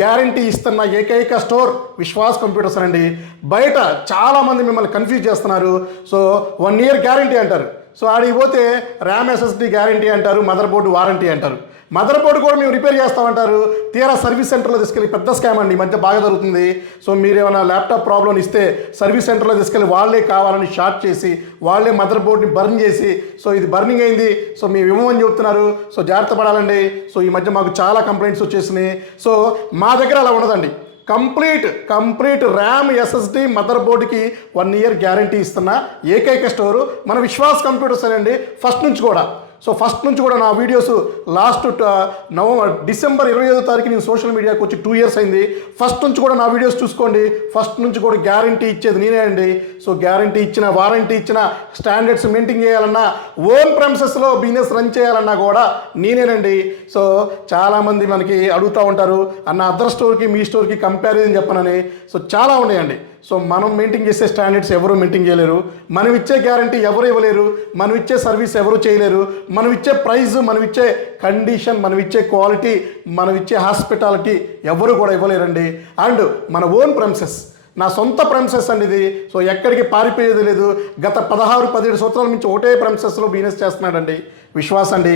Guarantee ఇస్తున్న ఏకైక store Vishwas computers అండి. బయట చాలామంది మిమ్మల్ని కన్ఫ్యూజ్ చేస్తున్నారు. సో 1 ఇయర్ గ్యారంటీ అంటారు. సో ఆడికి పోతే ర్యామ్ ఎస్ఎస్డి గ్యారంటీ అంటారు, మదర్ బోర్డు వారంటీ అంటారు. మదర్ బోర్డు కూడా మేము రిపేర్ చేస్తామంటారు. తీరా సర్వీస్ సెంటర్లో తీసుకెళ్ళి పెద్ద స్కామ్ అండి, ఈ మధ్య బాగా జరుగుతుంది. సో మీరు ఏమైనా ల్యాప్టాప్ ప్రాబ్లం ఇస్తే సర్వీస్ సెంటర్లో తీసుకెళ్ళి వాళ్ళే కావాలని షార్ట్ చేసి వాళ్ళే మదర్ బోర్డ్ని బర్న్ చేసి సో ఇది బర్నింగ్ అయింది, సో మేము ఇవ్వమని చెప్తున్నారు. సో జాగ్రత్త పడాలండి. సో ఈ మధ్య మాకు చాలా కంప్లైంట్స్ వచ్చేసినాయి. సో మా దగ్గర అలా ఉండదండి. కంప్లీట్ ర్యామ్ ఎస్ఎస్డి మదర్ బోర్డుకి 1 ఇయర్ గ్యారంటీ ఇస్తున్న ఏకైక స్టోరు మన విశ్వాస్ కంప్యూటర్స్ అండి. ఫస్ట్ నుంచి కూడా నా వీడియోస్ లాస్ట్ డిసెంబర్ 25వ తారీఖు నేను సోషల్ మీడియాకి వచ్చి 2 ఇయర్స్ అయింది. ఫస్ట్ నుంచి కూడా నా వీడియోస్ చూసుకోండి. ఫస్ట్ నుంచి కూడా గ్యారంటీ ఇచ్చేది నేనే అండి. సో గ్యారంటీ ఇచ్చిన, వారంటీ ఇచ్చిన, స్టాండర్డ్స్ మెయింటైన్ చేయాలన్నా, ఓన్ ప్రెమిసెస్లో బిజినెస్ రన్ చేయాలన్నా కూడా నేనేనండి. సో చాలామంది మనకి అడుగుతూ ఉంటారు, అన్న అదర్ స్టోర్కి మీ స్టోర్కి కంపారిజన్ చెప్పనని. సో చాలా ఉన్నాయండి. సో మనం మెయింటైన్ చేసే స్టాండర్డ్స్ ఎవరు మెయింటైన్ చేయలేరు, మనం ఇచ్చే గ్యారంటీ ఎవరు ఇవ్వలేరు, మనం ఇచ్చే సర్వీస్ ఎవరు చేయలేరు, మనం ఇచ్చే ప్రైస్, మనం ఇచ్చే కండిషన్, మనం ఇచ్చే క్వాలిటీ, మనం ఇచ్చే హాస్పిటాలిటీ ఎవరు కూడా ఇవ్వలేరండి. అండ్ మన ఓన్ ప్రెమిసెస్, నా సొంత ప్రెమిసెస్ అండి ఇది. సో ఎక్కడికి పారిపోయేది లేదు. గత 16-17 సంవత్సరాల నుంచి ఒకటే ప్రెమిసెస్లో బిజినెస్ చేస్తున్నాడండి విశ్వాస్ అండి.